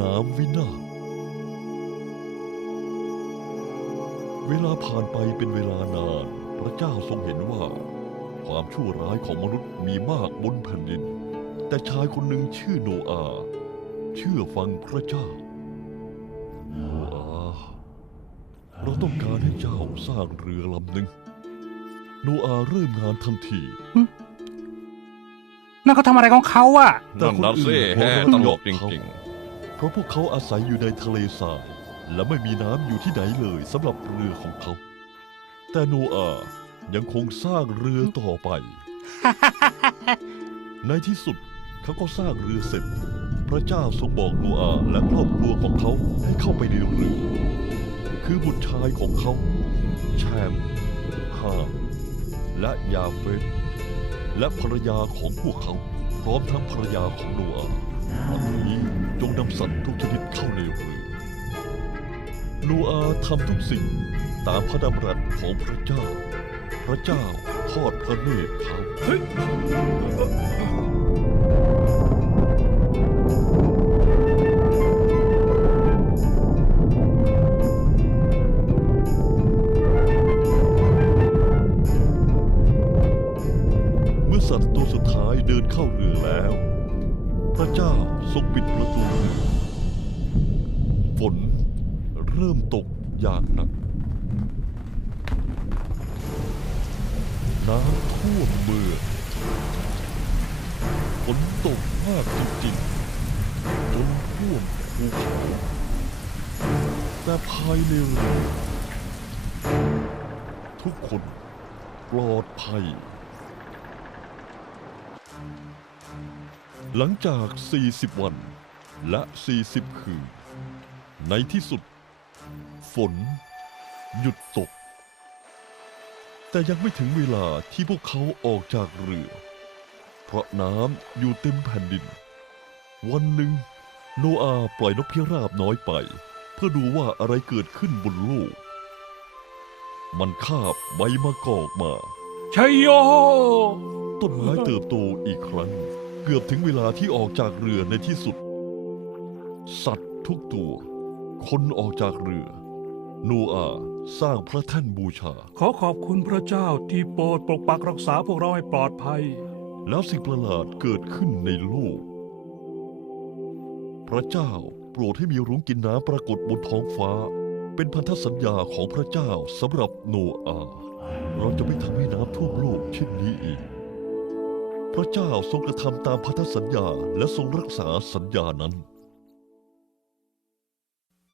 น้ำวินาศเวลาผ่านไปเป็นเวลานาน พระเจ้าทรงเห็นว่า ความชั่วร้ายของมนุษย์มีมากบนแผ่นดิน แต่ชายคนหนึ่งชื่อโนอาห์เชื่อฟังพระเจ้า โนอาห์เราต้องการให้เจ้าสร้างเรือลำหนึ่ง โนอาห์เริ่มงานทันที นั่นเขาทำอะไรของเขาอะ แต่นั่นคนนะอื่สินแฮะหัวตเราะลกจเขาริง เพราะพวกเขาอาศัยอยู่ในทะเลทราย และไม่มีน้ำอยู่ที่ไหนเลยสำหรับเรือของเขา แต่โนอาห์ยังคงสร้างเรือต่อไป ในที่สุดเขาก็สร้างเรือเสร็จ พระเจ้าทรงบอกโนอาห์และครอบครัวของเขาให้เข้าไปในเรือ คือบุตรชายของเขา แชม ฮามและยาเฟตและภรรยาของพวกเขา พร้อมทั้งภรรยาของโนอาวันนี้จงนำสัตว์ทุกชนิดเข้าในเรือโนอาทำทุกสิ่งตามพระดำรัสของพระเจ้า พระเจ้าทอดพระเนตรเขา ตัวสุดท้ายเดินเข้าเรือแล้ว พระเจ้าทรงปิดประตูเรือฝนเริ่มตกอย่างหนัก น้ำท่วมเมืองฝนตกมากจริงๆจนท่วมภูเขาแต่ภายในเรือทุกคนปลอดภัย หลังจาก 40 วันและ 40 คืน ในที่สุด ฝน หยุดตก แต่ยังไม่ถึงเวลาที่พวกเขาออกจากเรือ เพราะน้ำอยู่เต็มแผ่นดิน วันหนึ่ง โนอาห์ปล่อยนกพิราบน้อยไป เพื่อดูว่าอะไรเกิดขึ้นบนโลก มันคาบใบมะกอกมาชัยโย ต้นไม้เติบโตอีกครั้งเกือบถึงเวลาที่ออกจากเรือในที่สุด สัตว์ทุกตัว คนออกจากเรือ โนอาห์สร้างพระแท่นบูชา ขอขอบคุณพระเจ้าที่โปรดปกปักรักษาพวกเราให้ปลอดภัย แล้วสิ่งประหลาดเกิดขึ้นในโลก พระเจ้าโปรดให้มีรุ้งกินน้ำปรากฏบนท้องฟ้า เป็นพันธสัญญาของพระเจ้าสำหรับโนอาห์เราจะไม่ทำให้น้ำท่วมโลกเช่นนี้อีก พระเจ้าทรงกระทำตามพันธสัญญาและทรงรักษาสัญญานั้น